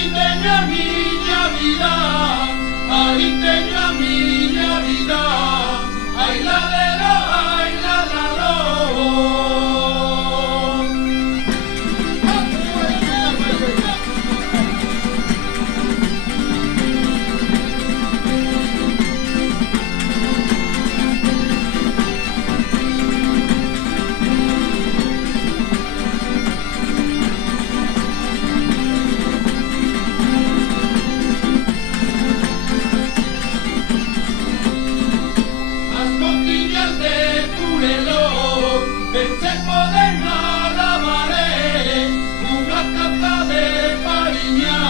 Aí teño a miña vida, aí teño a miña vida. Ai la de lo, ai la la lo. As boquillas de Curelo ben se poden alabaré. Unha cata de pariña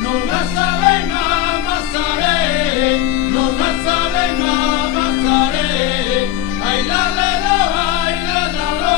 non a saben amasaré, non a saben amasaré. Ai la la lo, ai la la lo.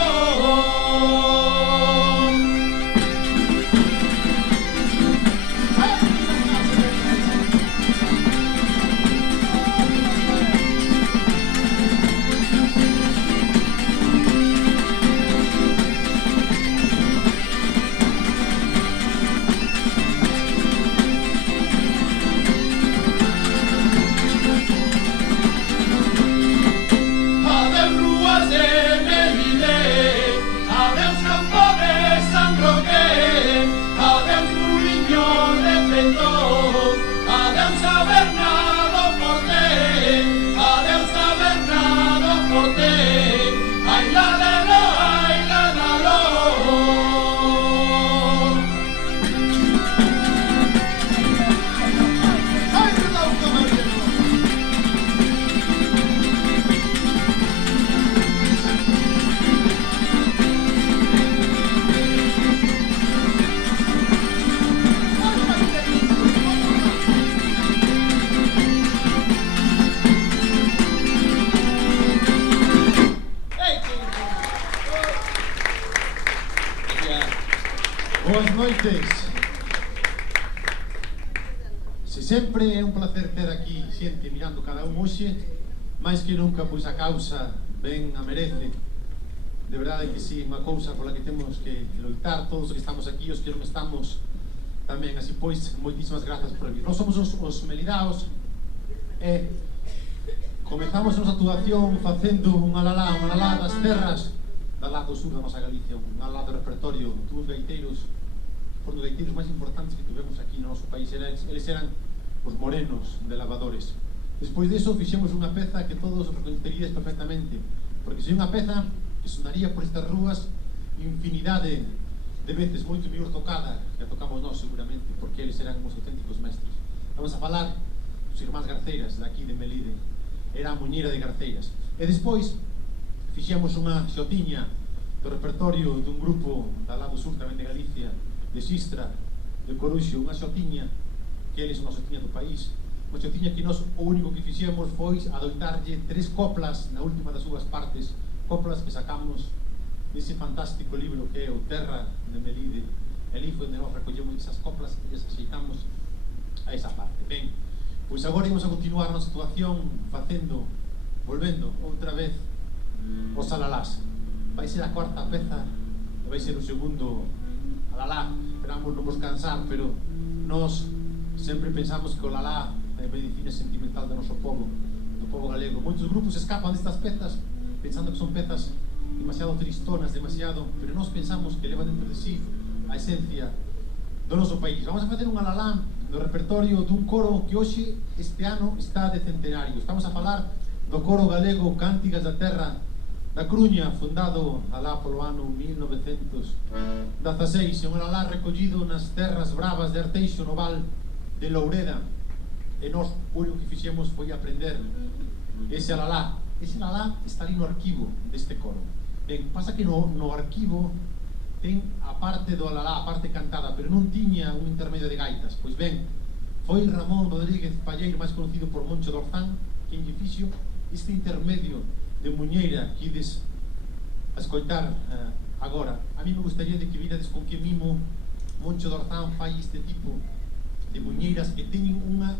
Adeus ruas de Melide, adeus campo de San Roque, adeus muliño de Pendón, adeus taberna do Porté, adeus taberna do Porté. Ai la de lo, ai la la lo. Ai que la boca Mariano. Boas noites. Se sempre é un placer ter aquí xente mirando cada un hoxe, máis que nunca, pois a causa ben a merece. De verdade que sí, unha cousa pola que temos que loitar todos os que estamos aquí, os que non estamos tamén. Así pois, moitísimas grazas por vir. Nós somos os Melidaos e comezamos a nosa actuación facendo un alalá das terras da lado sur da nosa Galicia, un alalá do repertorio dos gaiteiros, os gaiteiros máis importantes que tivemos aquí no noso país. Eles eran os morenos de Lavadores. Despois diso fixemos unha peza que todos recoñeceríades perfectamente, porque se unha peza que sonaría por estas rúas infinidade de veces, moito mellor tocada que a tocamos nós seguramente, porque eles eran os auténticos mestres. Vamos a falar dos irmáns Garceiras daqui de Melide, era a muñeira de Garceiras. E despois fixemos unha xotiña do repertorio dun grupo da lado sur tamén de Galicia, de Sistra, de Coruxo, unha xotiña que eles son a xotiña do país, unha xotiña que nós o único que fixemos foi adoitarlle 3 coplas na última das súas partes, coplas que sacamos dese fantástico libro que é o Terra de Melide. Ali foi onde nós recollemos esas coplas e as axeitamos a esa parte. Ben, pois agora imos a continuar a nosa situación volvendo outra vez os alalás. Vai ser a cuarta peza e vai ser o segundo alalá. Esperamos non vos cansar, pero nós sempre pensamos que o alalá é a medicina sentimental do noso povo, do povo galego. Moitos grupos escapan destas pezas pensando que son pezas demasiado tristonas, pero nós pensamos que leva dentro de sí a esencia do noso país. Vamos a facer un alalá do repertorio dun coro que hoxe, este ano, está de centenario. Estamos a falar do coro galego Cántigas da Terra da Coruña, fundado alá polo ano 1916, un alalá recollido nas terras bravas de Arteixo, no val de Loureda. E nós, o único que fixemos foi aprender ese alalá. Ese alalá está ali no arquivo deste coro. Ben, pasa que no arquivo ten a parte do alalá, a parte cantada, pero non tiña un intermedio de gaitas. Pois ben, foi Ramón Rodríguez Palleiro, máis conocido por Moncho Dorzán, quen lle fixo este intermedio de muñeira que ides a escoitar agora. A mí me gustaría de que virades con que mimo Moncho Dorzán fai este tipo de muñeiras que teñen unha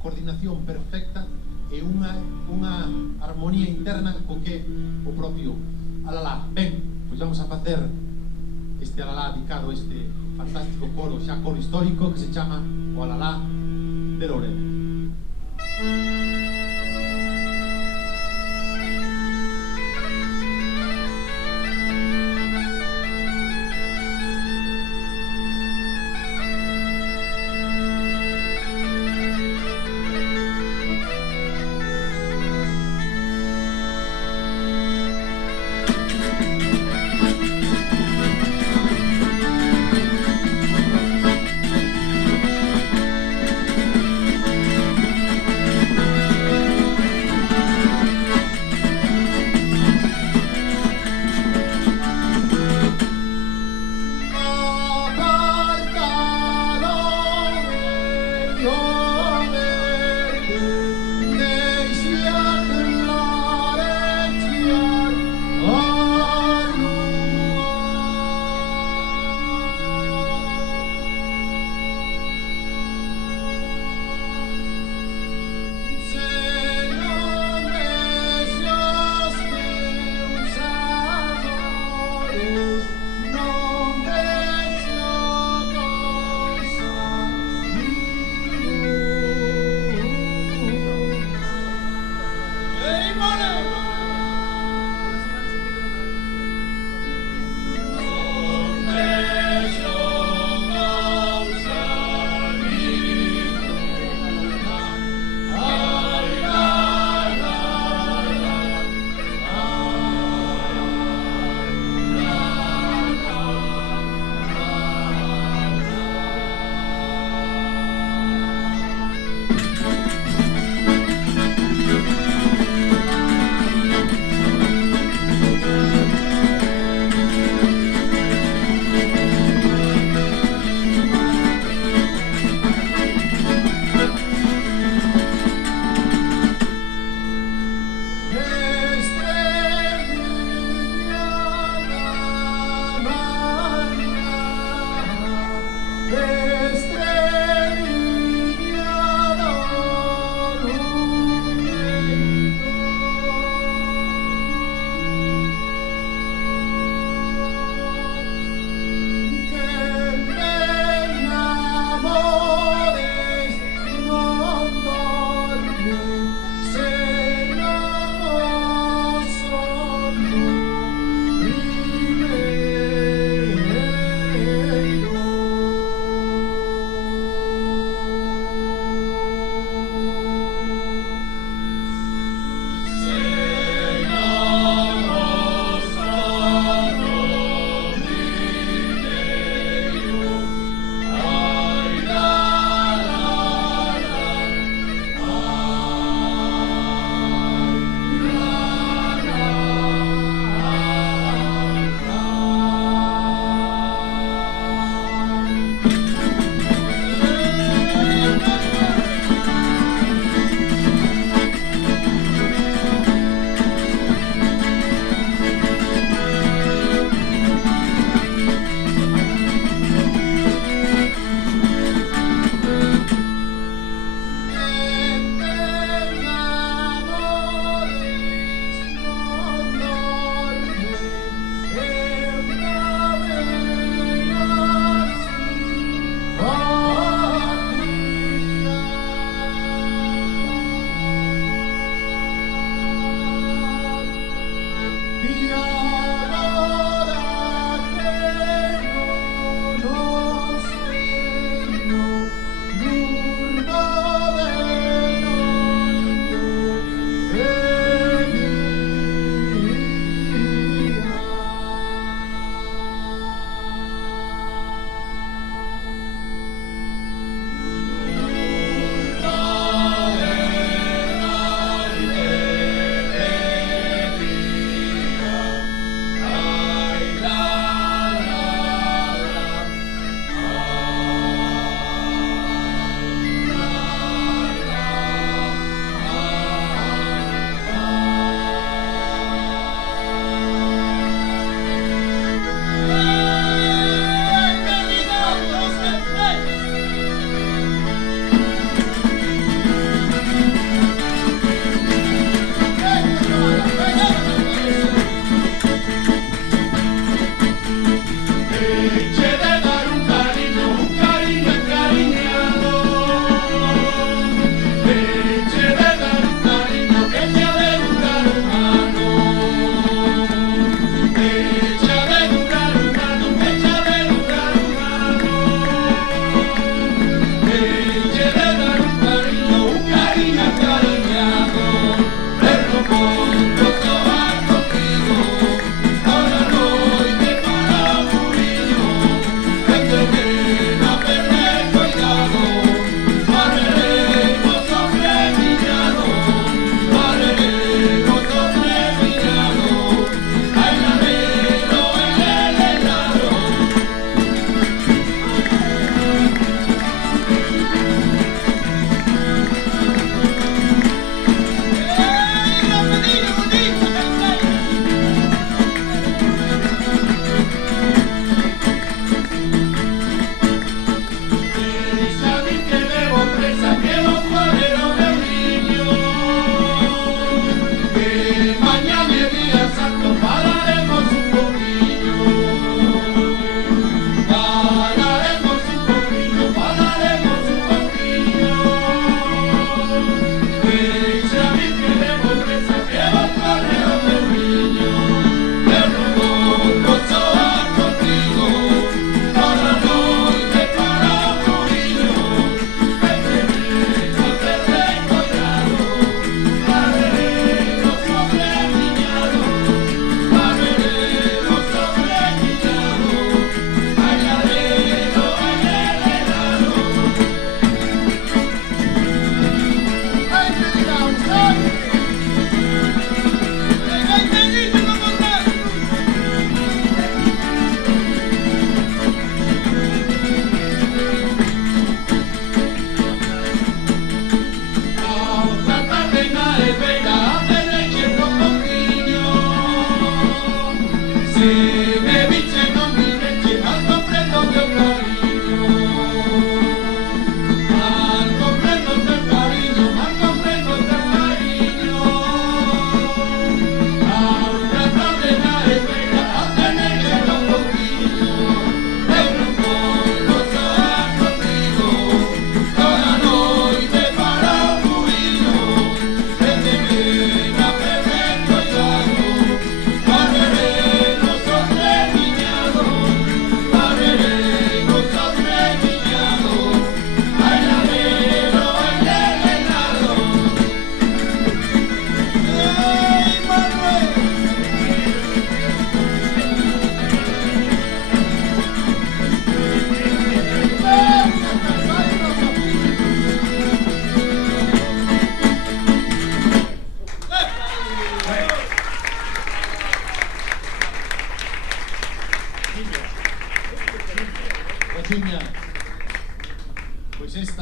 coordinación perfecta e unha armonía interna co que o propio alalá. Ben, pois vamos a facer este alalá dedicado a este fantástico coro, xa coro histórico, que se chama O Alalá de Lorena.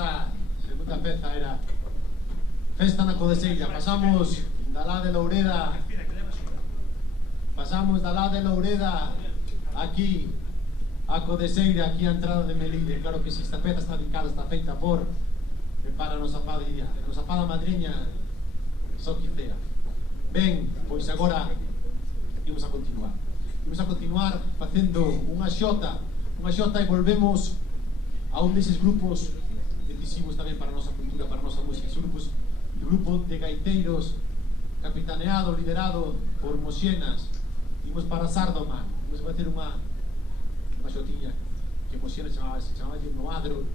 Esta segunda peza era Festa na Codeseira. Pasamos da lá de Loureda, aquí a Codeseira, aquí a entrada de Melide. Claro que si esta peza está dedicada, está feita por para a nosa fada madriña Soquicea. Ben, pois agora imos a continuar facendo unha xota e volvemos a un deses grupos decisivos tamén para a nosa cultura, para a nosa música. Son grupos, o grupo de gaiteiros capitaneado, liderado por Moxenas. Imos para Sárdoma, imos facer unha xotiña que Moxenas chamaba no adro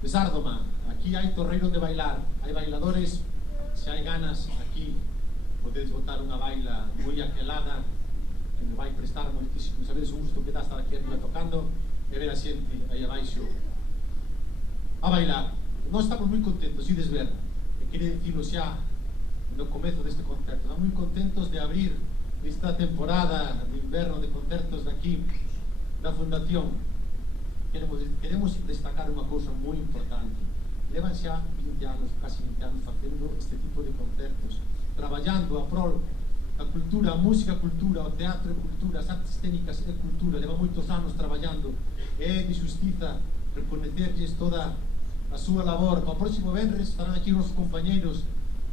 de Sárdoma. Aquí hai torreiro de bailar, hai bailadores, se hai ganas aquí podedes botar unha baila moi aquelada que me vai prestar moitísimo, sabedes o gusto que dá estar aquí arriba tocando e ver a xente aí abaixo a bailar. Nós estamos moi contentos, ides ver, e quere dicilo xa no comezo deste concerto, estamos moi contentos de abrir esta temporada de inverno de concertos daqui da Fundación. Queremos destacar unha cousa moi importante. Levan xa 20 anos, casi 20 anos facendo este tipo de concertos, traballando a prol da cultura, a música cultura, o teatro e cultura, as artes escénicas e cultura. Levan moitos anos traballando, e de xustiza reconocerlles toda a súa labor. O próximo venres estarán aquí os compañeiros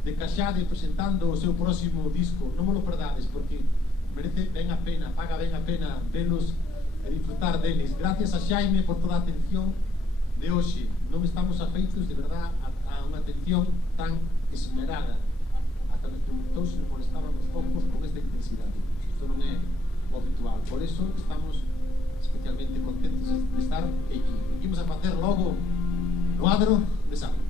de Caxade presentando o seu próximo disco. Non me lo perdades, porque merece ben a pena, paga ben a pena velos e disfrutar deles. Gracias a Xaime por toda a atención de hoxe. Non estamos afeitos de verdad a unha atención tan esmerada. Ata me preguntou se me molestaban os focos con esta intensidade. Isto non é o habitual. Por eso estamos especialmente contentos de estar aquí. Imos a facer logo no adro de Sábado.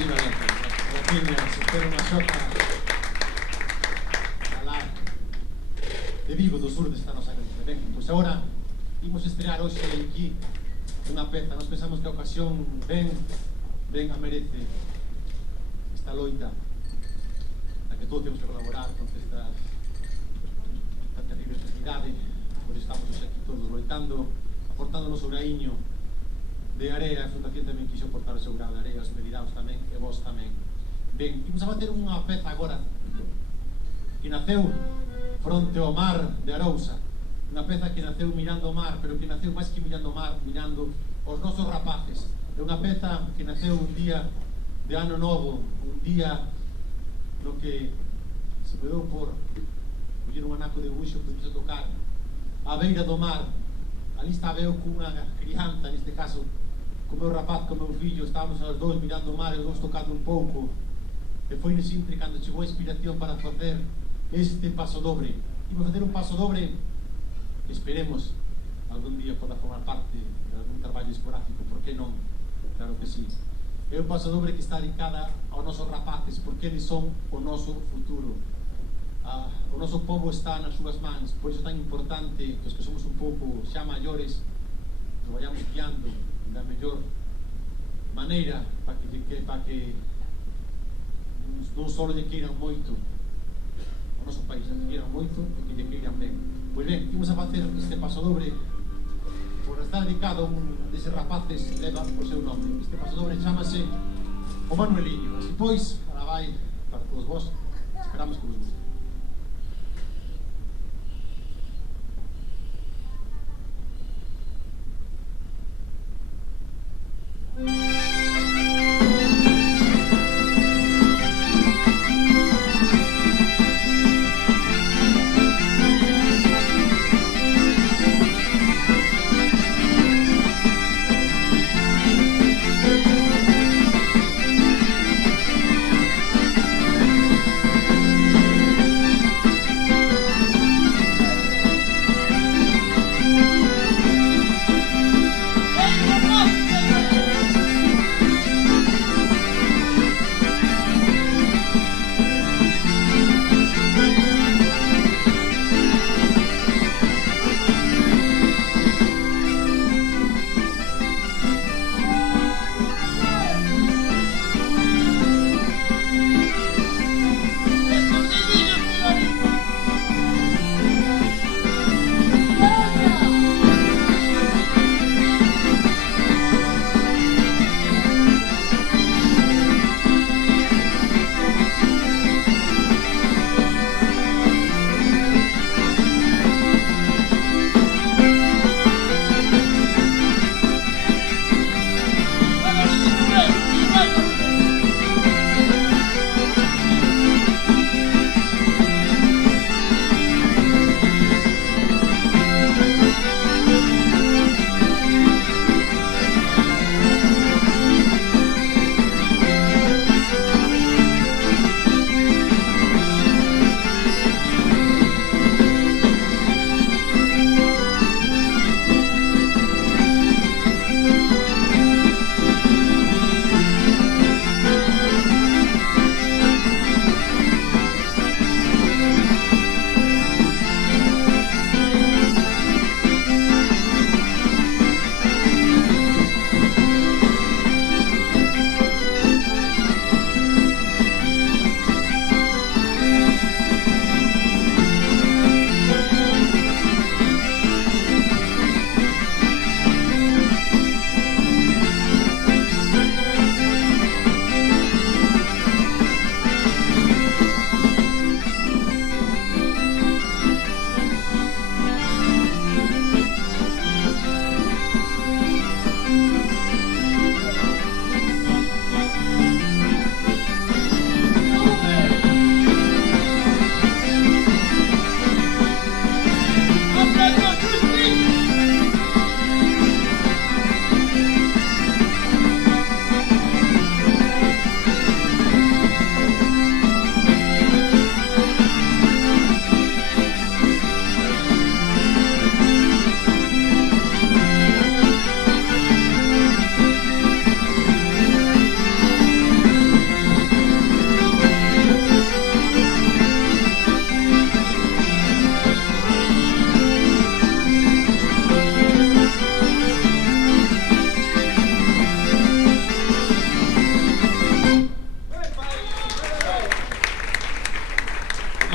Moitísimas gracias. Gracias, espero unha xoca alá de Vigo, do sur desta nosa Galicia. Ben, pois agora imos estrear hoxe aquí unha peza. Nos pensamos que a ocasión ben a merece esta loita na que todos temos que colaborar con esta terrible enfermidade. Por iso estamos hoxe aquí todos loitando, aportando o noso graíño de area. A Fundación tamén quixo aportar o seu grau de area, os mediraos tamén, e vos tamén. Ben, imos a facer unha peza agora que naceu fronte ao mar de Arousa, unha peza que naceu mirando o mar, pero que naceu máis que mirando o mar, mirando os nosos rapaces. É unha peza que naceu un día de ano novo, un día no que se me deu por coller un anaco de buxo que quise tocar á beira do mar. Ali estaba eu cunha crianza, neste caso co meu rapaz, co meu fillo, estábamos os dous mirando o mar e os dous tocando un pouco, e foi sempre cando chegou a inspiración para facer este paso dobre. Imos facer un paso dobre que esperemos algún día poda formar parte de algún traballo discográfico, por que non? Claro que sí. É un paso dobre que está dedicada aos nosos rapaces, porque eles son o noso futuro. O noso povo está nas súas mans, por iso é tan importante que os que somos un pouco xa maiores nos vayamos guiando da mellor maneira para que non só lle queiran moito o noso país, lle queiran moito e que lle queiran ben. Pois ben, imos a facer este paso dobre por estar dedicado a un deses rapaces que leva o seu nome. Este paso dobre chamase o Manueliño. Así pois, ahora vai para todos vos, esperamos que vos guste.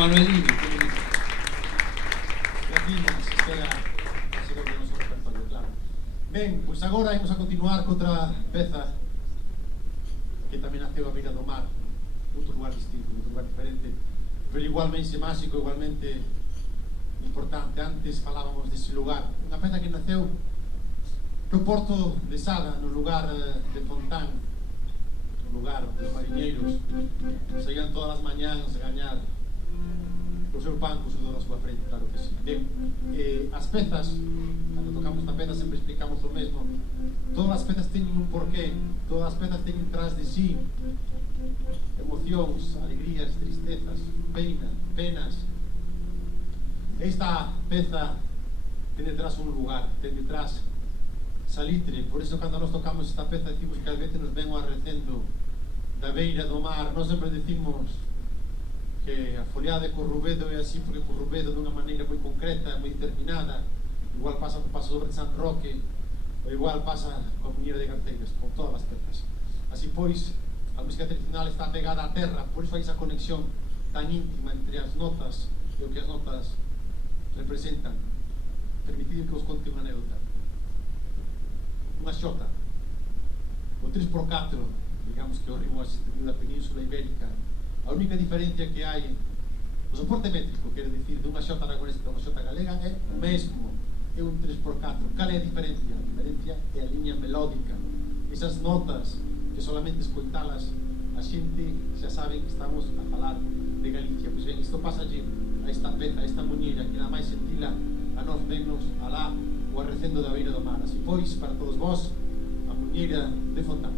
Manuelino, que bonito. Graciñas, espera o noso repertorio, claro. Ben, pois agora imos a continuar con outra peza que tamén naceu a beira do mar, outro lugar distinto, outro lugar diferente, pero igualmente máxico, igualmente importante. Antes falábamos dese lugar, unha peza que naceu no porto de Sada, no lugar de Fontán, no lugar onde os mariñeiros saían todas as mañáns a gañar o seu pan co sudor da súa frente, claro que sí. Ben, as pezas, cando tocamos esta peza sempre explicamos o mesmo. Todas as pezas teñen un porqué, todas as pezas teñen tras de sí emocións, alegrías, tristezas, penas. Esta peza ten detrás un lugar, ten detrás salitre. Por eso cando nos tocamos esta peza decimos que a veces nos ven o arrecendo da beira do mar. Nós sempre decimos que a foliada de Corrubedo é así porque Corrubedo dunha maneira moi concreta, moi determinada. Igual pasa co Paso Dobre de San Roque, ou igual pasa coa Muñeira de Garceiras, con todas as pezas. Así pois, a música tradicional está pegada á terra, por iso hai esa conexión tan íntima entre as notas e o que as notas representan. Permitid que vos conte unha anécdota. Unha xota, o 3x4, digamos que o ritmo da Península Ibérica. A única diferencia que hai, o soporte métrico, quero dicir, dunha xota aragonesa e dunha xota galega é o mesmo, é un 3x4. Cal é a diferencia? A diferencia é a liña melódica. Esas notas que solamente escoitalas a xente xa sabe que estamos a falar de Galicia. Pois ben, isto pasa allí, a esta peza, a esta muñeira, que nada máis sentila a nós vennos alá o arrecendo da beira do mar. Así pois, para todos vós, a Muñeira de Fontán.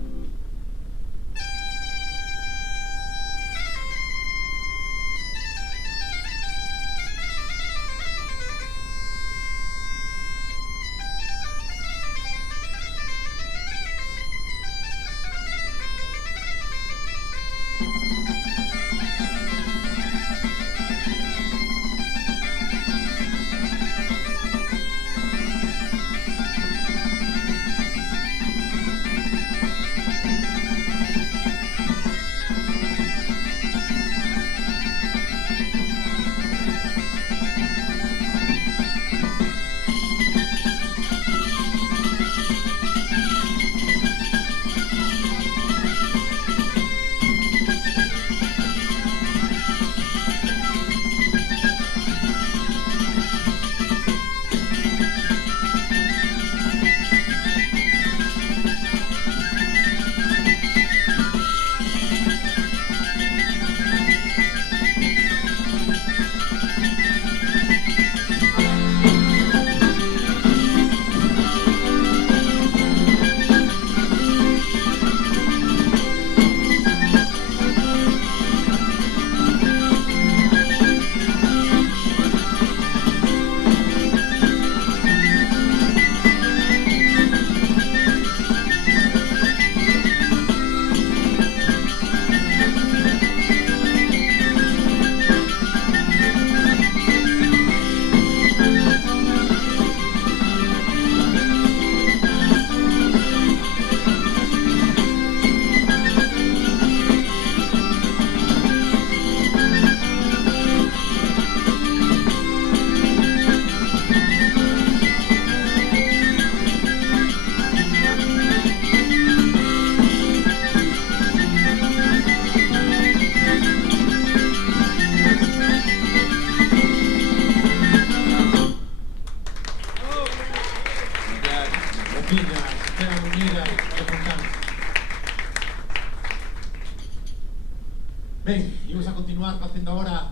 Ben, imos a continuar facendo agora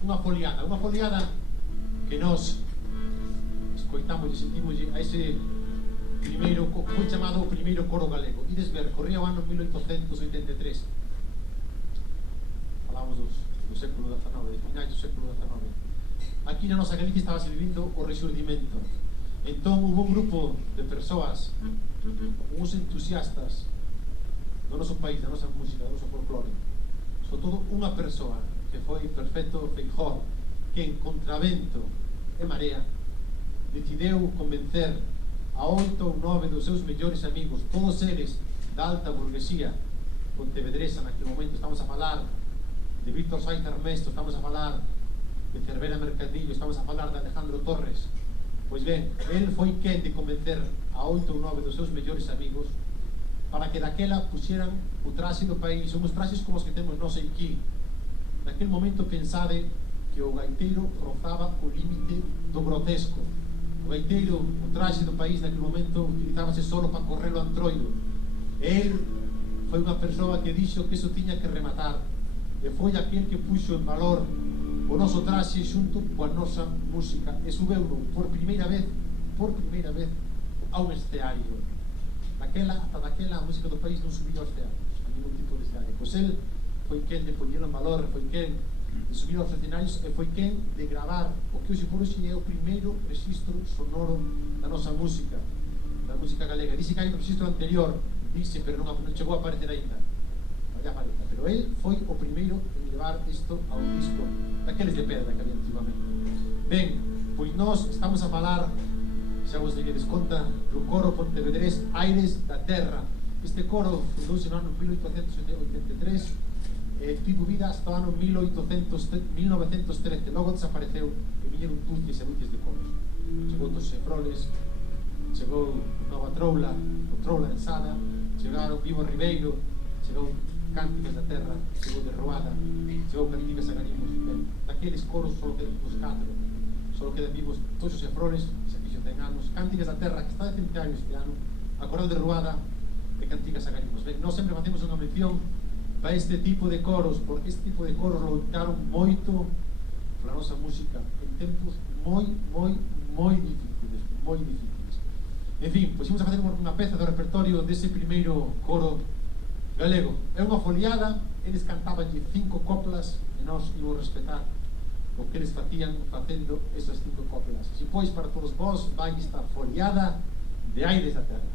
unha foliada que nos escoitamos e sentimos a ese primeiro, foi chamado o primeiro coro galego. Ides ver, corría o ano 1883. Falamos do século XIX, de finais do século XIX. Aquí na nosa Galicia estaba se vivindo o Rexurdimento. Entón, hubo un grupo de persoas, uns entusiastas do noso país, da nosa música, do noso folclore. Sobre todo unha persoa que foi Perfecto Feijóo, que en contravento e marea decidiu convencer a 8 ou 9 dos seus mellores amigos, todos eles da alta burguesía pontevedresa naquele momento. Estamos a falar de Víctor Saiz Armesto, estamos a falar de Cervera Mercadillo, estamos a falar de Alejandro Torres. Pois ben, el foi quen de convencer a 8 ou 9 dos seus mellores amigos para que daquela puxeran o traxe do país, uns traxes como os que temos nós aquí. Naquel momento pensade que o gaiteiro rozaba o límite do grotesco. O gaiteiro, o traxe do país naquele momento utilizábase solo para correr o antroido. El foi unha persoa que dixo que iso tiña que rematar, e foi aquel que puxo en valor o noso traxe xunto coa nosa música e subeuno por primeira vez a un escenario. Ata daquela a música do país non subía aos escenarios, a ningún tipo de escenario. Pois el foi quen de poñelo en valor, foi quen de subir aos escenarios e foi quen de gravar o que hoxe por hoxe é o primeiro registro sonoro da nosa música, da música galega. Dice que hai un registro anterior, dice, pero non chegou a aparecer ainda, pero el foi o primeiro en levar isto a un disco daqueles de pedra que había antigamente. Ben, pois nós estamos a falar, xa vos diredes conta, do coro pontevedrés Aires da Terra. Este coro fundouse no ano 1883 e tivo vida hasta o ano 1913, logo desapareceu e viñeron tuces e luces de coros. Chegou Toxe Froles, chegou Nova Troula, o Troula de Sada, chegaron Vivo Ribeiro, chegou Cánticas da Terra, chegou de Roada, chegou Cantigas a Garimos. Ben, daqueles coros só quedan os 4, só quedan vivos Toxe Froles, se fixo 100 anos, Cánticas da Terra, que está de centenario este ano, Acordeo de Roada e Cantigas a Garimos. Ben, nós sempre facemos unha mención para este tipo de coros, porque este tipo de coros loitaron moito pola nosa música en tempos moi difíciles. En fin, pois imos a facer unha peza do repertorio dese primeiro coro galego. É unha foliada, eles cantaban 5 coplas e nós imos respetar o que eles facían facendo esas 5 coplas. Así pois, para todos vós, vai esta foliada de Aires da Terra.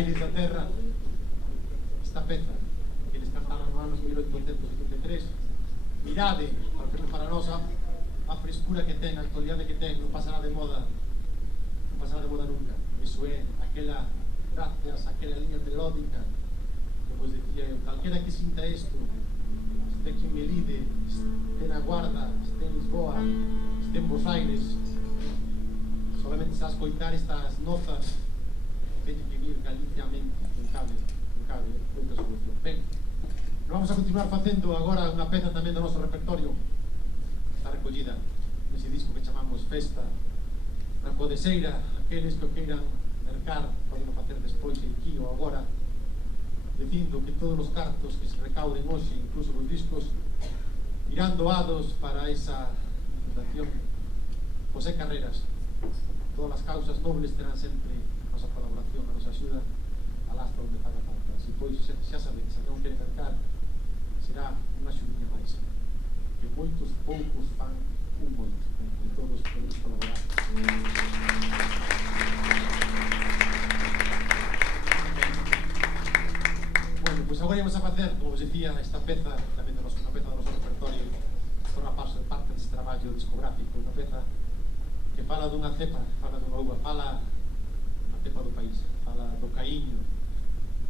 aires da terra, esta peza que eles cantaron no anos 1883. Mirade, para nós a frescura que ten, a actualidade que ten, non pasará de moda, non pasará de moda nunca. Iso é aquela gracias, aquela línea melódica que vos decía eu, calquera que sinta isto, este que me lide, este na Guarda, este en Lisboa, este en Bos Aires, solamente se a escoitar estas notas, teñe que vir Galicia a mente, non cabe outra solución. Ben, vamos a continuar facendo agora unha peza tamén do noso repertorio, está recollida nese disco que chamamos Festa na Codeseira. Aqueles que o queiran mercar poden facer despois aquí ou agora, dicindo que todos os cartos que se recauden hoxe, incluso os discos, irán doados para esa fundación José Carreras. Todas as causas nobles terán sempre a nosa colaboración, a nosa axuda al hasta onde faga falta. Se pois xa saben, se non queren mercar, será unha axudinha máis, que moitos poucos fan un moito, e todos podemos colaborar. Bueno, pois agora íamos a facer, como vos dicía, esta peza tamén de unha peza do noso repertorio, forma parte deste traballo discográfico, unha peza que fala dunha cepa, fala dunha uva, fala unha cepa do país, fala do Caíño.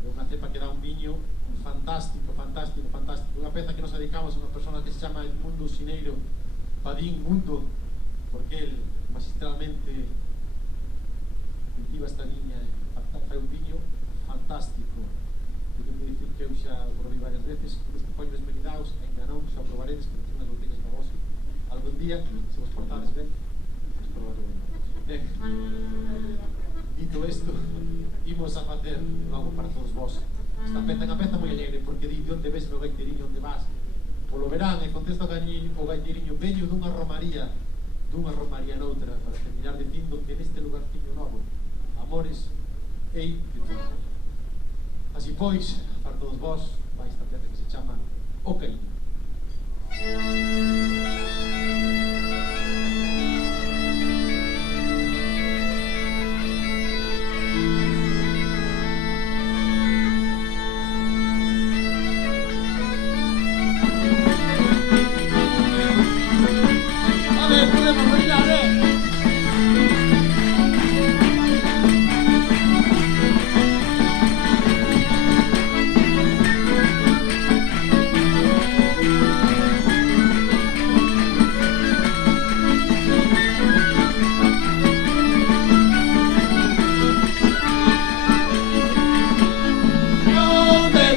É unha cepa que dá un viño fantástico, fantástico, fantástico. Unha peza que nos dedicamos a unha persona que se chama Edmundo Xineiro Padín Mundo, porque el magistralmente cultiva esta viña e fai un viño fantástico. Tenho que dicir que eu xa o probei varias veces, con os compañeros meridaos, e enganou, xa o probaredes, que ten unhas botellas para vos. Algún día, se vos portades ben, vos probaré ben. Ben, dito isto, imos a facer logo para todos vos esta peza, unha peza moi alegre, porque di de onde ves meu gaitiriño, onde vas polo verán, e contesta o gaitiriño, veño dunha romaría noutra, para terminar dicindo que neste lugarciño novo amores hei de todo. Así pois, para todos vos, vai esta peza que se chama O Caíño.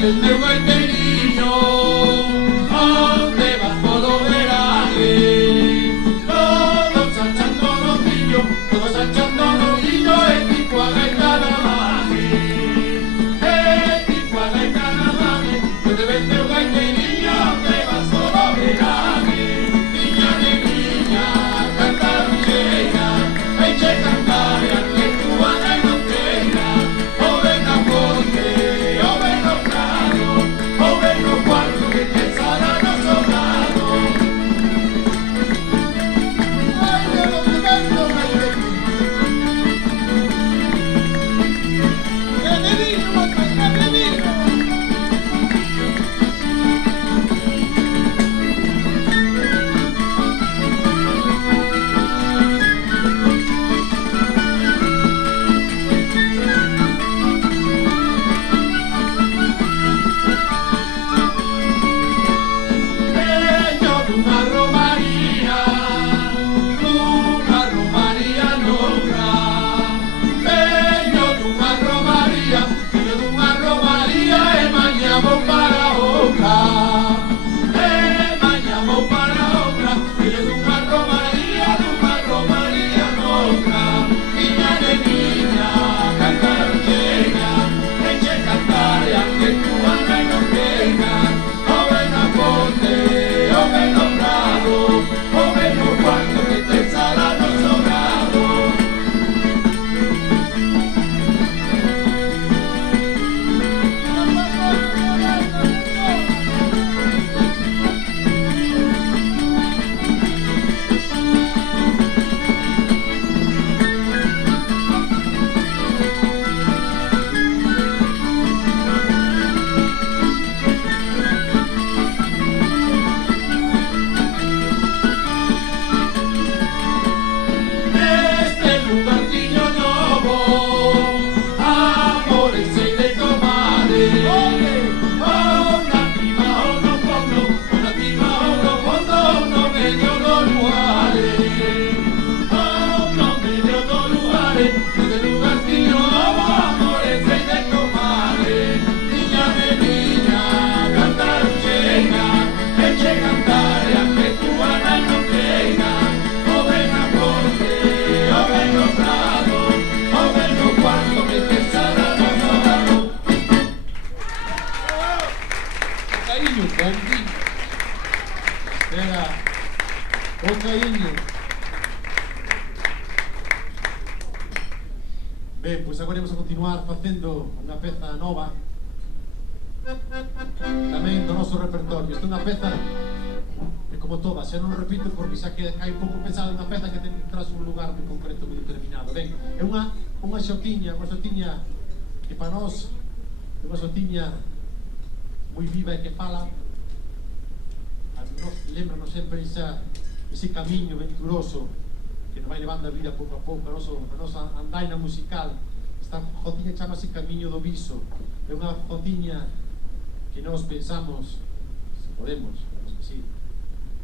El meu gaitiriño, onde vas polo verane, todos chanchando no pillo, todos chanchando no pillo, e tipo a gaita na mane, tipo a gaita na mane, onde ves meu gaitiriño, onde vas polo verane, niña de niña, cantaruñeira, veiche cantar e aunque tu anda non queira, o ven a ponte, o ven ao prado, o ven no cuarto que te sala no sobrado. Ai, que no te canto, gaitiriño. Gaitiriño, gaitiriño. Veño dunha romaría noutra. Veño dunha romaría e mañá vou para outra. E mañá vou para outra. Veño dunha romaría noutra. Niña de niña, cantaruñeira, eche cantar e aunque tu anda e non queira, o ven a ponte, o ven no prado, o ven no cuarto que te sala no sobrado. cariño, Pompi. Espera, con cariño. Ben, pois agora vamos a continuar facendo unha peza nova tamén do noso repertorio. Esta é unha peza que, como todas, xa non repito porque xa que hai un pouco pensado unha peza que ten tras un lugar moi concreto, moi determinado. Ben, é unha xotiña que para nós é unha xotiña moi viva e que fala a nos lembranos sempre ese camiño venturoso que nos vai levando a vida pouco a pouco, a nosa andaina musical. Esta jotiña chamase Camiño do Viso. É unha jotiña que nós pensamos, se podemos, que sí,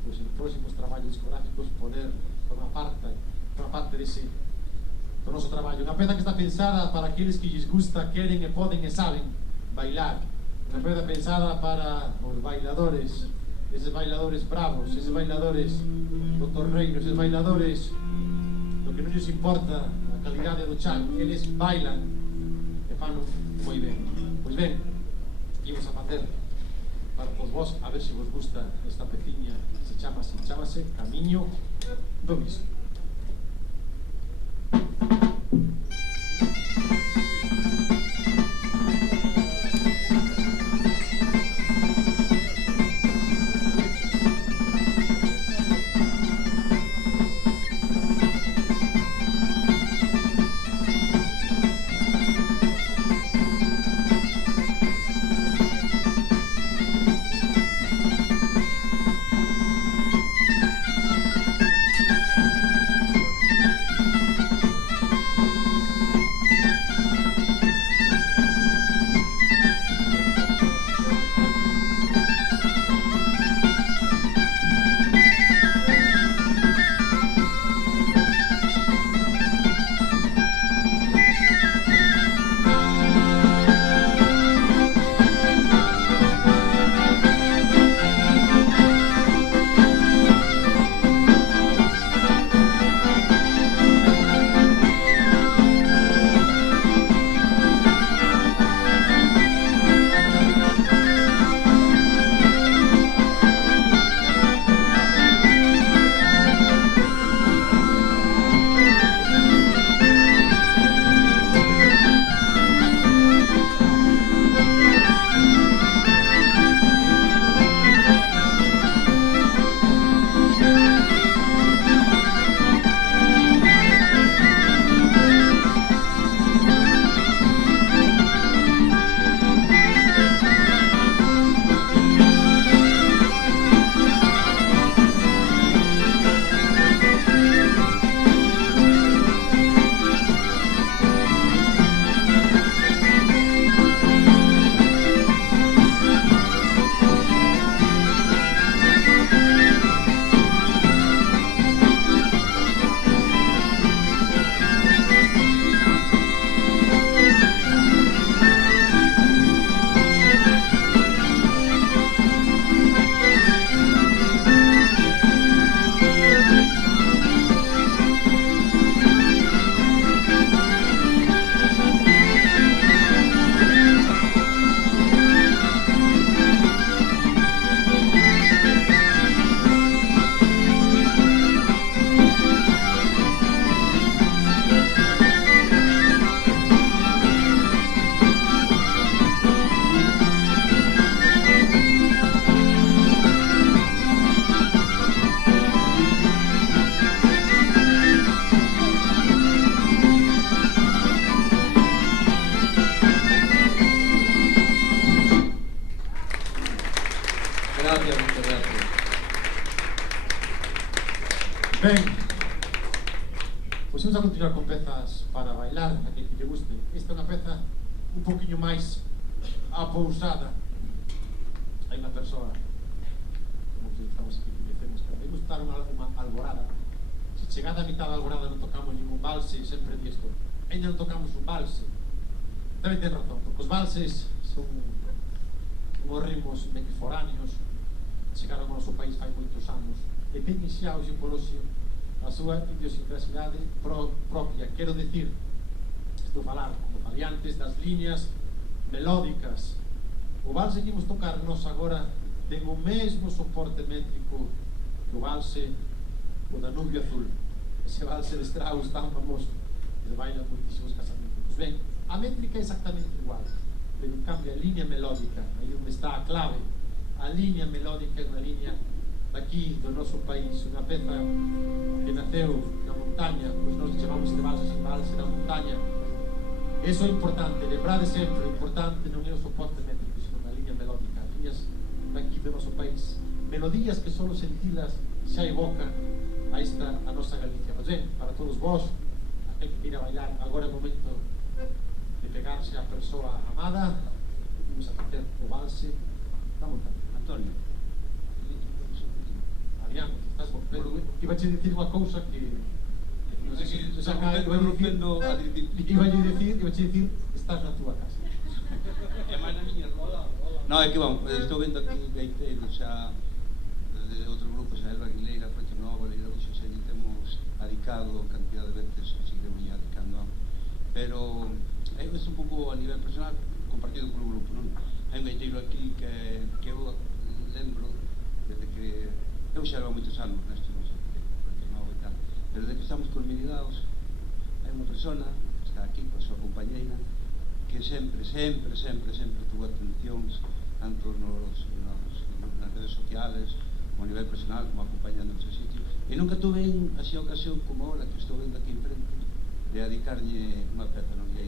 pois en próximos traballos discográficos poder formar parte dese do noso traballo. Unha peza que está pensada para aqueles que lles gusta, queren e poden e saben bailar. Unha peza pensada para os bailadores, eses bailadores bravos, eses bailadores do torreiro, eses bailadores do que non lles importa a calidade do chan. Eles bailan e fan moi ben. Pois ben, imos a facer para todos vos, a ver se vos gusta esta peciña. Se chamase Camiño do Viso. Ben, pois vamos a continuar con pezas para bailar, a que te guste. Esta é unha peza un poquinho máis apousada. Hai unha persoa, como que estamos aquí, que decimos que debemos estar unha alborada. Se chegada a mitad da alborada non tocamos ningún valse, sempre di isto, ainda non tocamos un valse. Debe ter razón, porque os valses son unhos ritmos mequiforáneos, chegaron ao noso país fai moitos anos, e teñen xa hoxe por hoxe a súa idiosincrasidade propia. Quero decir, estou a falar, como falei antes, das líneas melódicas, O valse que imos tocar nos agora ten o mesmo soporte métrico que o valse o Danubio Azul, ese valse de Strauss tan famoso que bailan moitísimos casamentos. Pois ben, a métrica é exactamente igual, pero cambia a línea melódica, aí onde está a clave. A línea melódica é unha línea daqui do noso país, unha peza que naceu na montaña, pois nós chamamos de valse na montaña. Eso é importante, lembrade sempre, o importante non é o soporte métrico, sino a línea melódica, as líneas daqui do noso país, melodías que solo sentilas xa evocan a nosa Galicia. Pois ben, para todos vós, a que queira bailar, agora é o momento de pegarse a persoa amada. Vamos a facer o valse da montaña. Antonio, Adrián, estás bo, pero iba a dicir unha cousa que non sei se iba a dicir, estás na túa casa. No, é que vamos, estou vendo aquí gaiteiros xa de outro grupo, xa Elba Aguilera, Fuente Nova, Leira Buxo, xa lle temos adicado cantidad de veces, seguiremos lle adicando, pero é un pouco a nivel personal compartido polo grupo, non? Hai un gaiteiro aquí que eu lembro desde que eu xa levo moitos anos neste, non sei porque non e tal, pero desde que estamos colminidados hai unha persona que está aquí coa súa compañeira que sempre tuvo atencións tanto nas redes sociales como a nivel personal, como acompañando nos sitios, e nunca tuve así a ocasión como ahora que estou vendo aquí enfrente de dedicarlle unha peza, non? E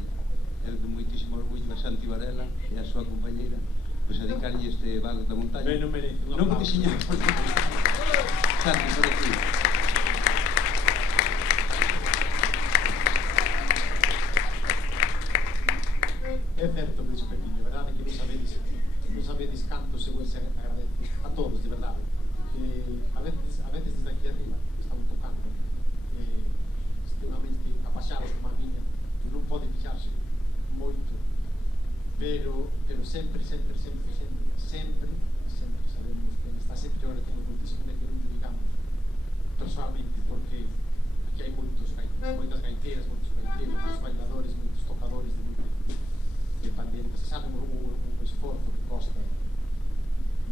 é de moitísimo orgullo a Santi Varela e a súa compañeira pois a dedicarlle este Vals da Montaña. Ben, non merece un non porque aplauso. Santi, por aquí. É certo, Luis Pepiño, verdade que non sabedes canto se agradece a todos, de verdade. A veces desde aquí arriba estamos tocando extremamente apaixados como a miña, que non pode fixarse moito, pero sempre sabemos que está sempre agradecendo muitísimo de que non digamos personalmente, porque aquí hai moitas gaiteiras, moitos gaiteiros, moitos bailadores, moitos tocadores de pandemia, se sabe o esforzo que costa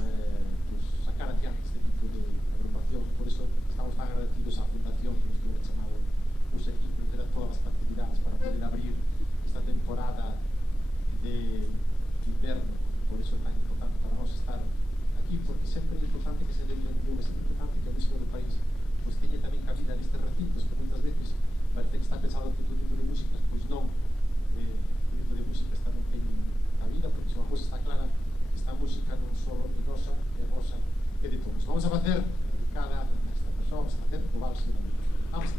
pues, sacar adiante este tipo de agrupación. Por eso estamos tan agradecidos á Fundación que nos tuvo chamado os equipos de todas as actividades para poder abrir esta temporada de inverno. Por eso é tan importante para nós estar aquí, porque sempre é importante que se dé bendición, é sempre importante que a música do país pues, teña tamén cabida nestes recintos que moitas veces parece que está pensado outro tipo de músicas, pois non. De música esta non ten a vida, porque se unha cousa está clara, esta música non só é nosa, é vosa, é de todos. Vamos a facer dedicada a esta persoa, vamos a facer o valse da vida. Vamos.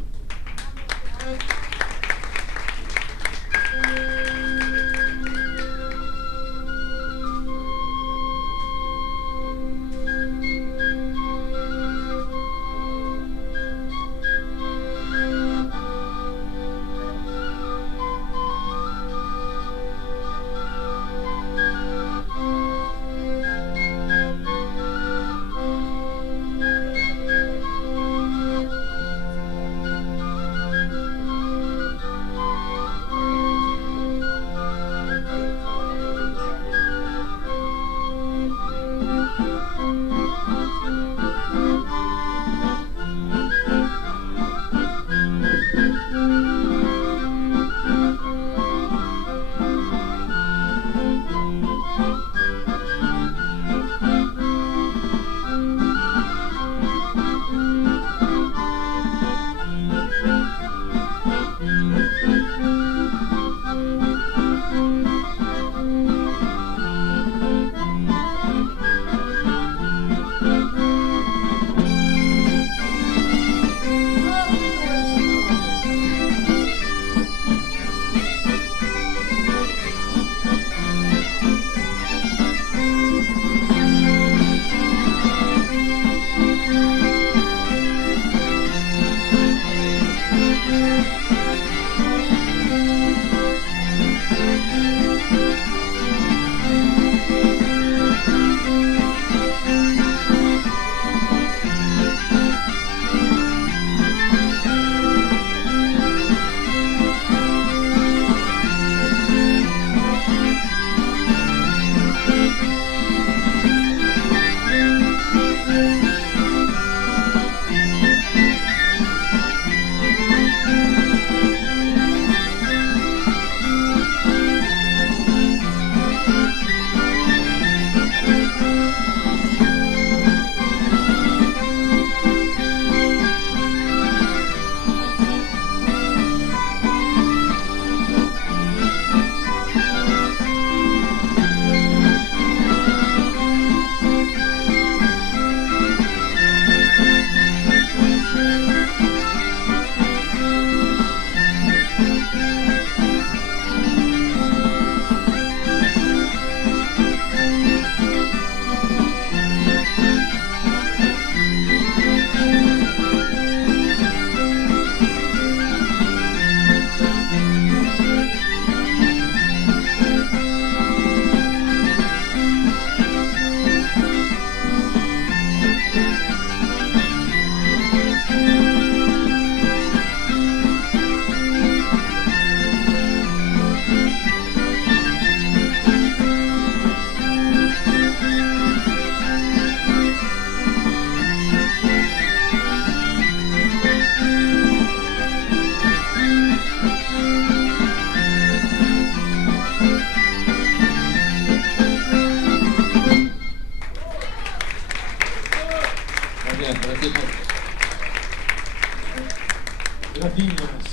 Graciñas.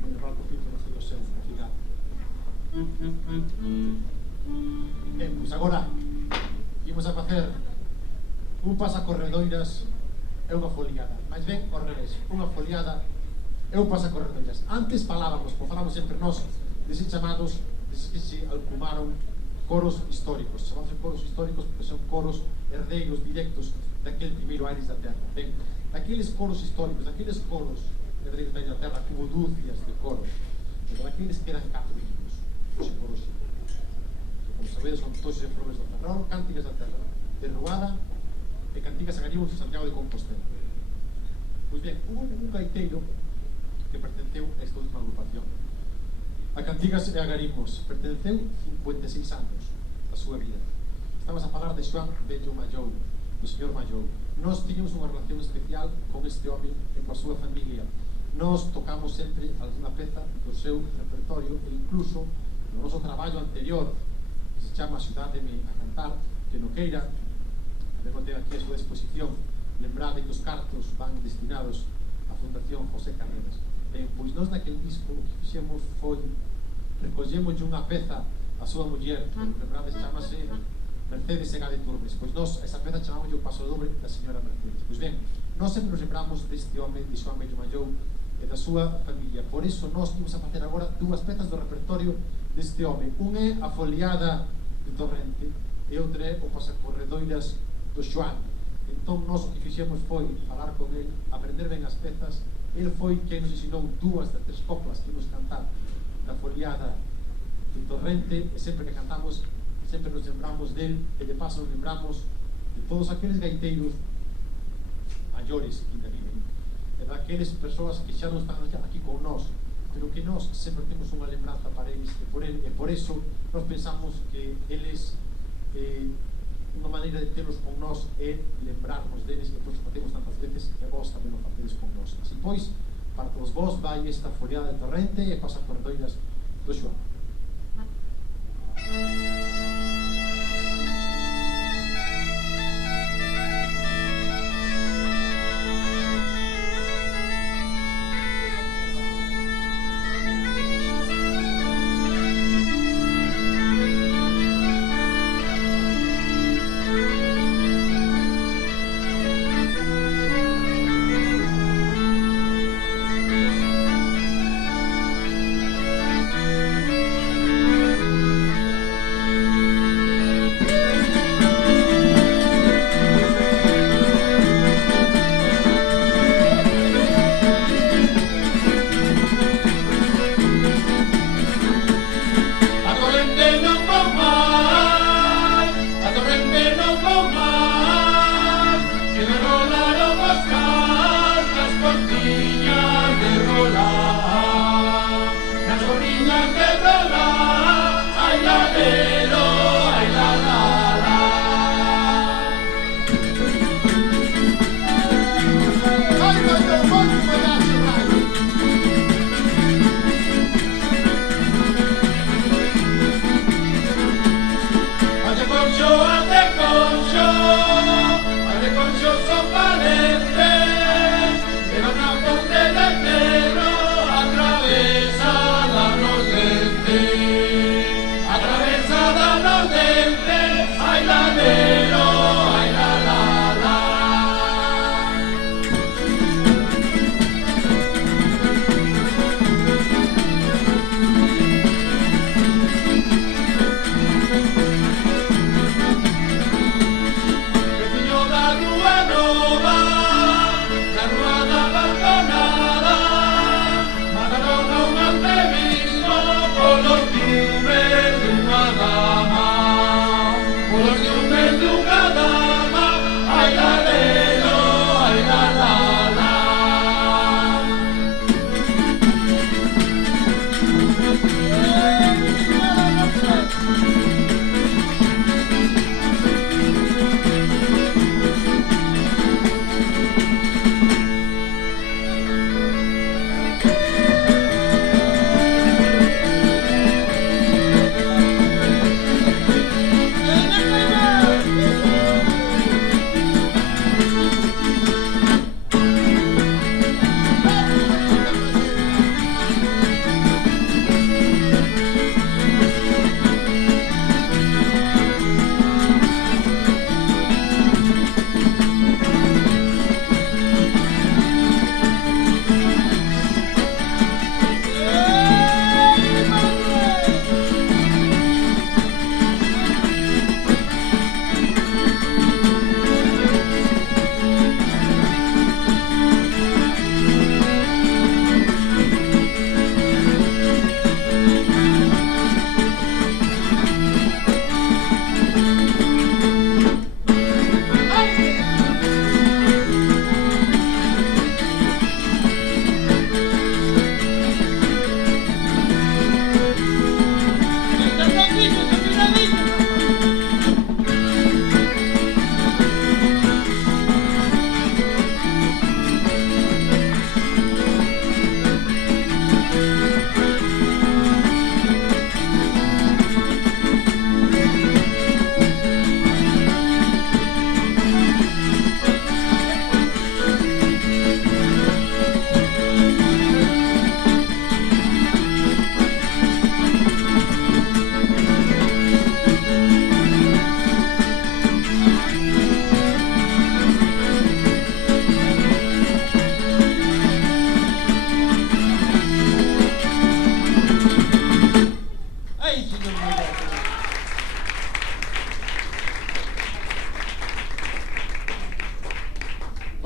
Bueno, Valco Fito non foi o seu no final. Ben, pois agora imos a facer un pasacorredoiras e unha foliada. Mais ben, ao revés, unha foliada e un pasacorredoiras. Antes falábamos, como falamos sempre nós, deses chamados, deses que se alcumaron coros históricos. Chamamos coros históricos porque son coros herdeiros directos daquel primeiro Aires da Terra. Ben, daqueles coros históricos, daqueles coros herdeiros da Aires da Terra, que hubo dúcias de coros, pero daqueles que eran católicos, os coros, que como sabedes son todos os flores da Terra, cánticas da Terra, de Ruada e cantigas agarimos de Santiago de Compostela. Pois ben, hubo un gaiteiro que pertenceu a esta última agrupación. A Cantigas e Agarimos pertenceu 56 anos da súa vida. Estamos a falar de Xoán Bello Mallou, do señor Mallou. Nós tiñamos unha relación especial con este home e coa súa familia. Nós tocamos sempre alguna peza do seu repertorio e incluso no noso traballo anterior, que se chama Axudádeme a cantar, que no queira, debo ter aquí a súa exposición, lembrade que os cartos van destinados á Fundación José Carreras. Pois nós naquele disco o que fixemos foi recollemos unha peza a súa muller, que lembrades chamase Mercedes Segade Turbes. Pois nós esa peza chamamos o Paso Dobre da señora Mercedes. Pois ben, nós sempre nos lembramos deste home de Xoán Bello Mallou e da súa familia. Por iso nós vamos a facer agora dúas pezas do repertorio deste home. Un é a foliada de Torrente e outra é o pasacorredoiras do Xoán. Entón nós o que fixemos foi falar con el, aprender ben as pezas. El foi quen nos ensinou dúas das tres coplas que imos cantar da foliada de Torrente, e sempre que cantamos sempre nos lembramos del, e de paso nos lembramos de todos aqueles gaiteiros maiores que ainda viven, e daqueles persoas que xa non están aquí con nós, pero que nós sempre temos unha lembranza para eles e por eso nós pensamos que eles unha maneira de terlos con nós é lembrarnos deles, que todos facemos tantas veces e vos tamén o facedes con nós. Así pois, para todos vos vai esta foliada de Torrente e pasacorredoiras do Xoán.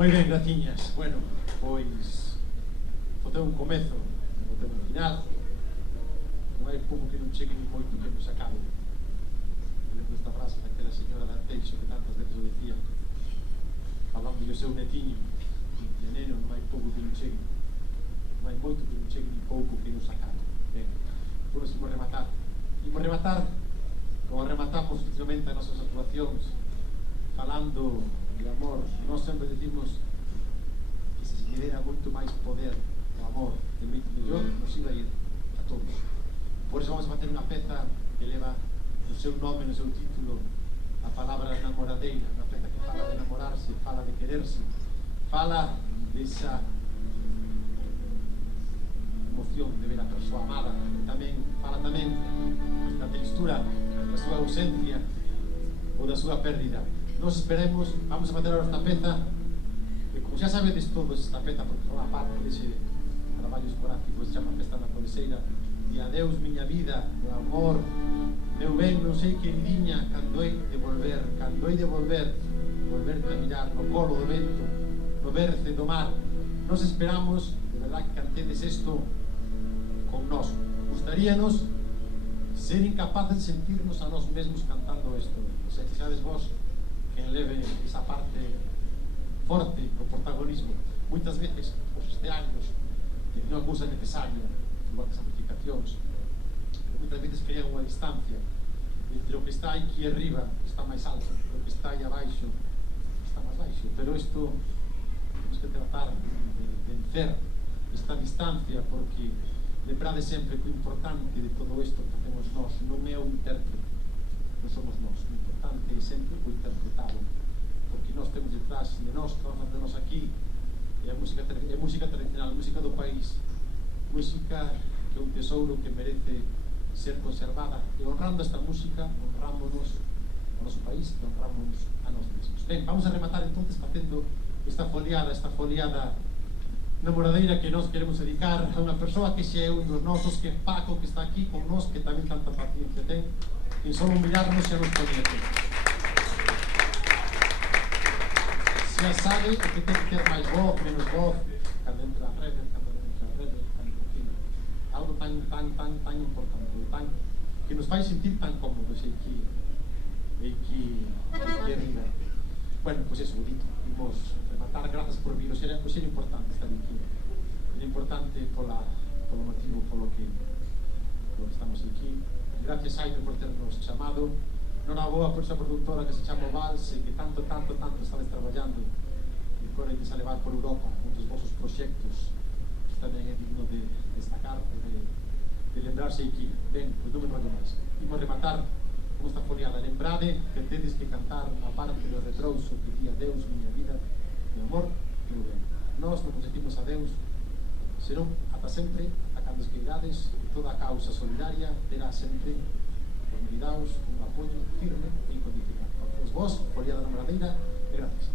Moi ben, graciñas. Bueno, pois botei un comezo, botei un final. Non hai pouco que non chegue ni moito que non se acabe. Lembro esta frase daquela señora de Arteixo que tantas veces o decía, falando do seu netiño, e neno, non hai pouco que non chegue, non hai moito que non chegue ni pouco que non se acabe. Ben, por eso imos rematar como rematamos últimamente as nosas actuacións, falando de amor. Nós sempre decimos que se lle dera moito máis poder o amor, de moito mellor, nos iba a ir a todos. Por iso vamos a facer unha peza que leva no seu nome, no seu título, a palabra namoradeira, unha peza que fala de enamorarse, fala de quererse, fala desa emoción de ver a persoa amada, e tamén fala tamén da textura da súa ausencia ou da súa pérdida. Nos esperemos, vamos a facer ahora esta peza, que como xa sabedes todos esta peza, porque forma parte dese traballo escolástico, se chama Festa na Coleseira, e adeus miña vida, meu amor, meu ben, non sei que diña, cando hei de volver, volverte a mirar no colo do vento, no berce do mar. Nos esperamos, de verdad, que cantedes isto con nós. Gustaríanos ser incapaces de sentirnos a nós mesmos cantando isto. O sea, que sabes vos quen leve esa parte forte do protagonismo. Moitas veces os estearios que non é cousa necesaria, igual que as amplificacións, pero moitas veces crean unha distancia entre o que está aquí arriba, que está máis alto, e o que está aí abaixo, que está máis baixo. Pero isto temos que tratar de vencer esta distancia, porque lembrade sempre que o importante de todo isto que facemos nós non é o intérprete, non somos nós. O importante é sempre o interpretado, porque nós temos detrás de nós, trabajando de nós aquí, é a música tradicional, música do país, música que é un tesouro que merece ser conservada, e honrando esta música honrámonos ao noso país e honrámonos a nós mesmos. Ben, vamos a rematar entonces facendo esta foliada namoradeira que nós queremos dedicar a unha persoa que xa é un dos nosos, que é Paco, que está aquí con nós, que tamén tanta paciencia ten, que só mirarnos xa nos coñece. Xa sabe o que ten que ter máis voz, menos voz, cando entra a rever, cando cocina. Algo tan importante, que nos fai sentir tan cómodos e que arriba. Bueno, pois eso, dito, imos rematar, grazas por vir, pois era importante estar aquí. Era importante polo motivo polo que estamos aquí. Gracias, Jaime, por ternos chamado. Noraboa por esa productora que se chama Vals, e que tanto estades traballando, e corre que se a levar por Europa, un dos vosos proxectos que tamén é digno de destacar e de lembrarse aquí. Ben, pois non me enrollo máis. Imos rematar con esta foliada. Lembrade que tedes que cantar a parte do retrouso que di adeus miña vida, meu amor, meu ben. Nós non nos decimos adeus, senón ata sempre, ata cando esqueirades, e toda a causa solidaria terá sempre convidaos un apoio firme e incondicional. A todos vos, foliada namoradeira, e gracias.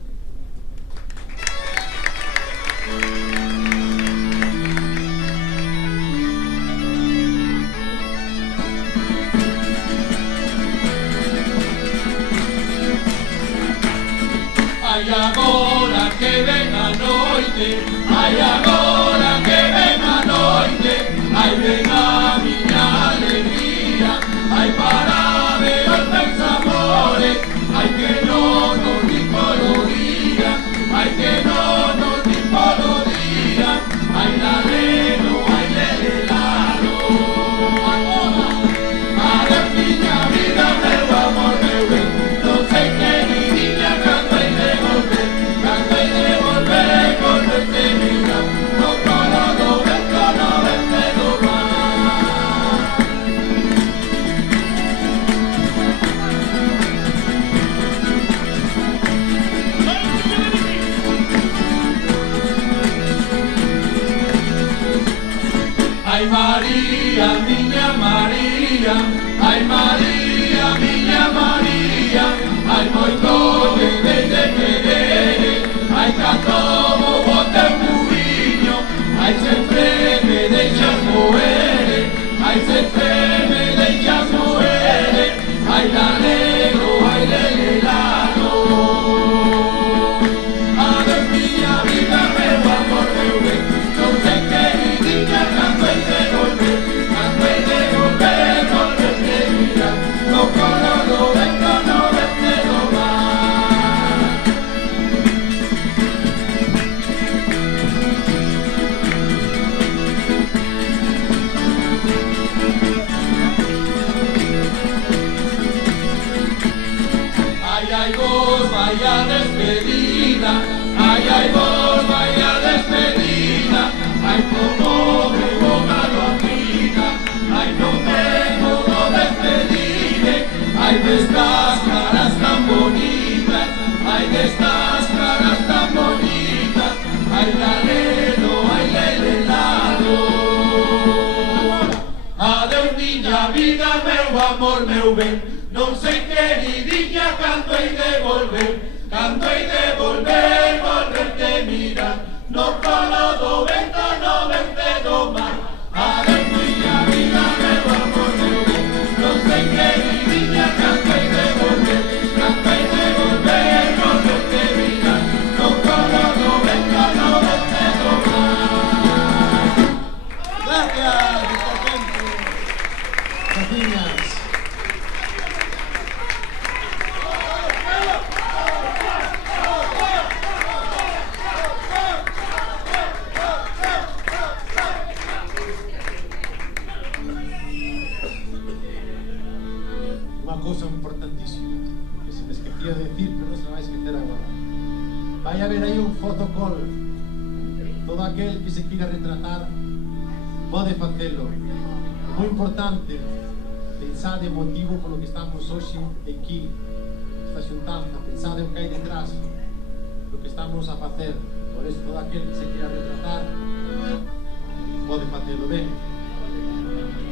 Ai agora que ven a noite, ai agora que ven a noite, ai ven a miña alegría, ai para ver os meus amores, ai que non nos di polo día, ai que non nos di polo día, ai laleno, ai lelelalo. Adeus miña vida, meu amor, meu ben, non sei que niña cando hai de volver, volverte mira, no colo do vento, no vente do mar. vos, vaya despedida, ay vos, vaya despedida, ay como me boca la vida, ay no tengo no despedirme, ay de estas caras tan bonitas, ay de estas caras tan bonitas, ay lalelo, ay lelelado. Adeus miña vida, meu amor, meu ben, non sei queridinha cando hei de volver, volverte mirar, no colo do vento, no vente do mar. Adeus miña vida, meu amor, meu ben, non sei queridinha cando hei de volver, volverte mirar, no colo do vento, no vente do mar. Gracias, mucha gente. Gracias. Una cosa importantísima que se me esquecía de decir, pero no se va a esquecer agora. Vai haber aí un fotocall. Todo aquel que se quiera retratar pode facelo. Moi importante pensar de motivo polo que estamos hoxe aquí, esta xuntanza, pensar o que hai detrás do que estamos a facer. Por eso todo aquel que se quiera retratar pode facelo ben.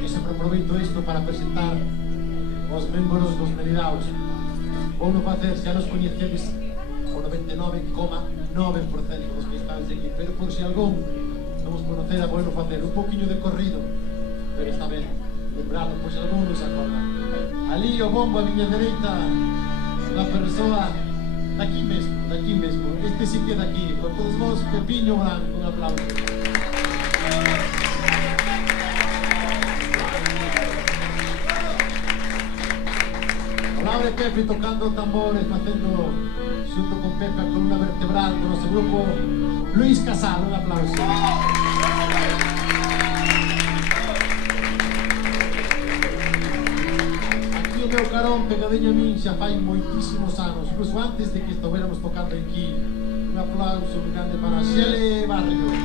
Eu sempre aproveito isto para presentar os membros dos Melidaos. Vou no facer, xa nos coñecedes o 99,9% dos que están aquí, pero por si algún non os conocera, vou no facer un poquinho de corrido, pero está ben, lembrado, por si algún non se acorda. Ali o bombo a miña dereita, unha persoa daqui mesmo, este sí que daqui, con todos vos, Pepiño Branco, un aplauso. Laura e Pepe tocando tambores, facendo xunto con Pepe a columna vertebral do noso grupo. Luis Casal, un aplauso. Aquí o meu carón pegadinho a min xa fai moitísimos anos, incluso antes de que estuviéramos tocando aquí. Un aplauso moi grande para Xele Barrio.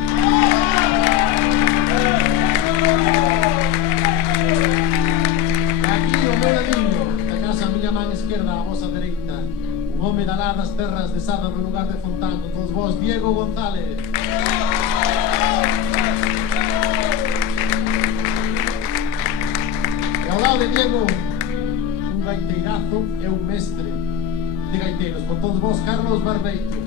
Aquí o meu ladinho, a miña man esquerda, a vosa dereita, un home da lá das terras de Sada no lugar de Fontán, con todos vos, Diego González. E ao lado de Diego, un gaiteirazo e un mestre de gaiteiros, con todos vos, Carlos Barbeito.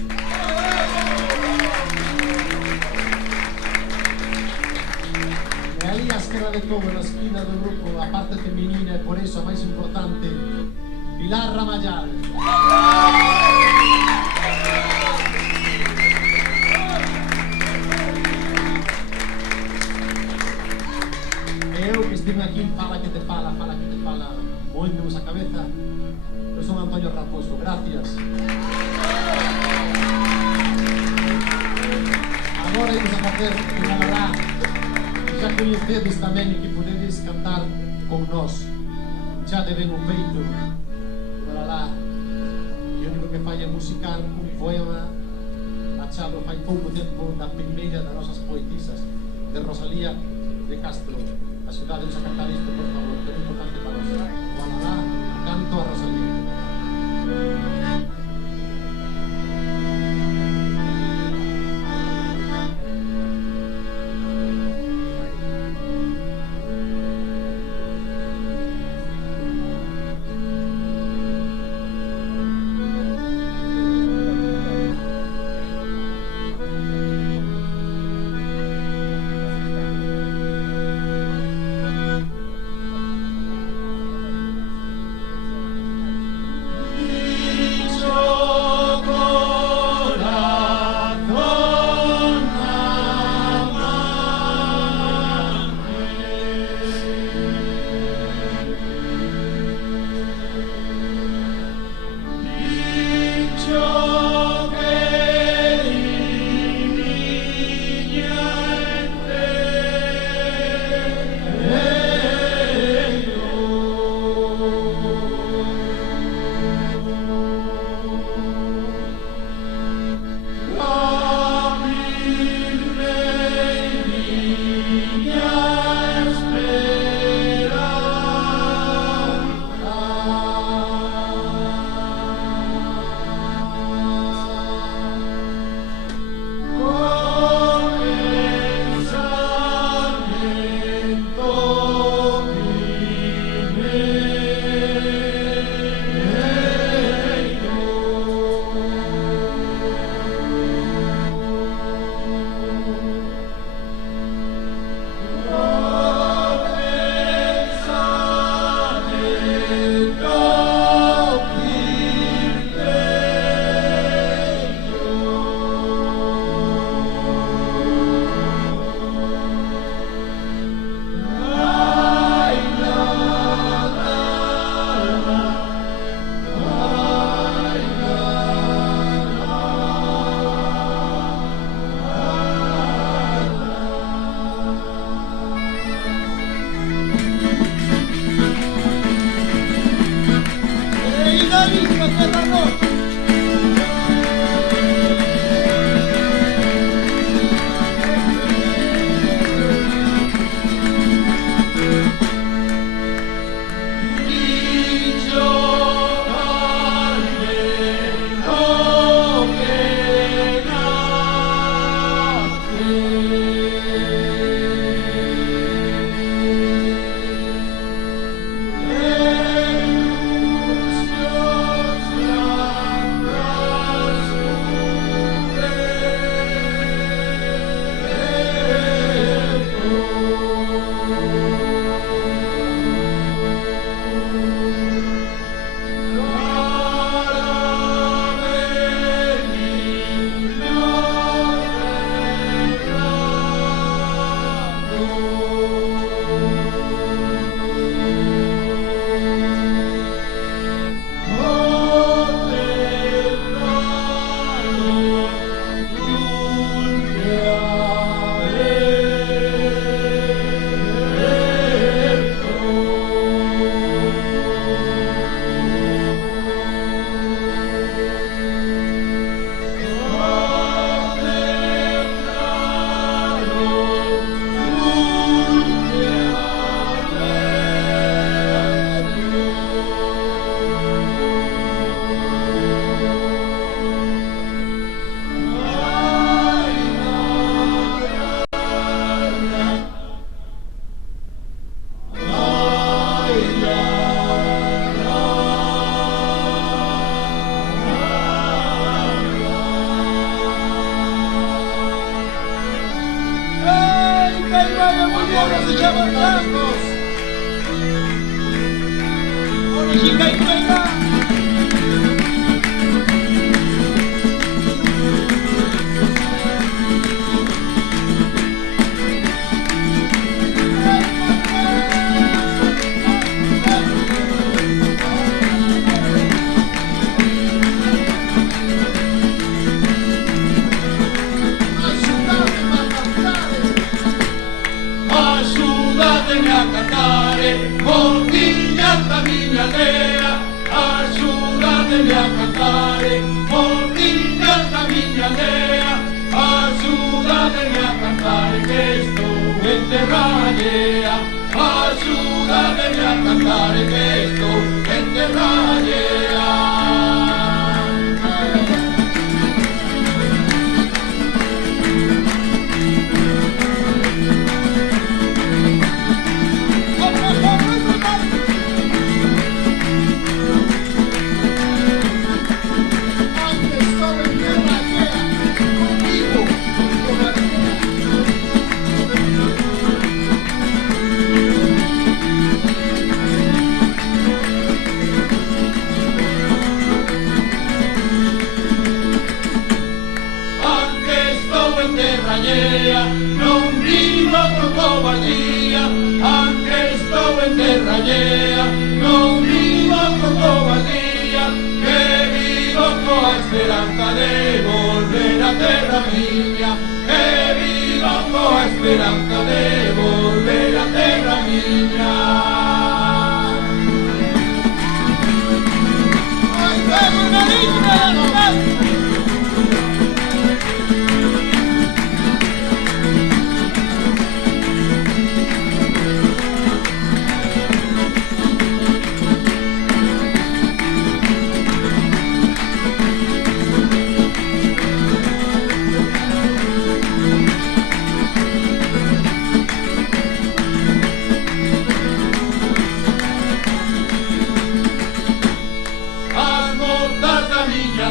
E ali a esquerda de todo, na esquina do grupo, a parte feminina e por iso a máis importante, Pilar Ramayal. E eu que estive aquí, fala que te fala, moéndemos a cabeza, eu son Antonio Raposo, gracias. Agora íamos a facer unha lalá que xa coñecedes tamén e que podedes cantar con nós. Xa te ven o feito, unha lalá que o único que fai é musicar un poema achado fai pouco tempo da primeira das nosas poetisas, de Rosalía de Castro. Axudadenos a cantar isto, por favor, que é importante para nós. O lalá, canto a Rosalía. Yo Axúdademe a cantare, mordigliata miña aldea. Axúdademe a cantare, mordigliata miña aldea. Axúdademe a cantare que estou en terra allea. Axúdademe a cantare que estou en terra allea. Non vivo con cobardía, anche estou en terra allea. Non vivo con cobardía, que vivo coa esperanza de volver a terra miña. Que vivo coa esperanza de volver a terra miña. ¡Ay, vamos, Marina!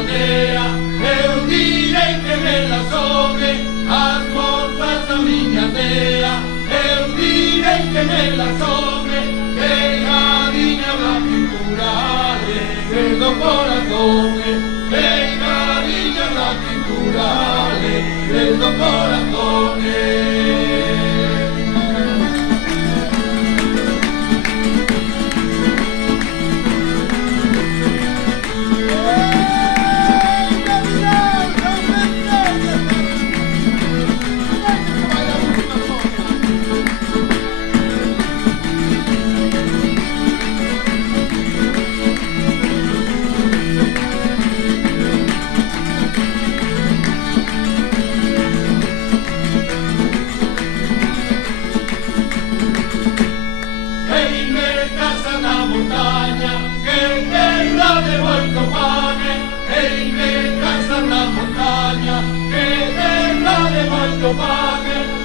Eu direi que me la sobe, as mortas da miña aldea. Eu direi que me la sobe, pegadinha da cintura, alegre do corazón. Pegadinha da cintura, alegre do corazón.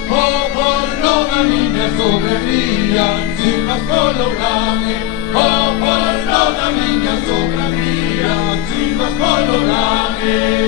O porno da miña sobrevía, sin más colorame. O porno da miña sobrevía, sin más colorame.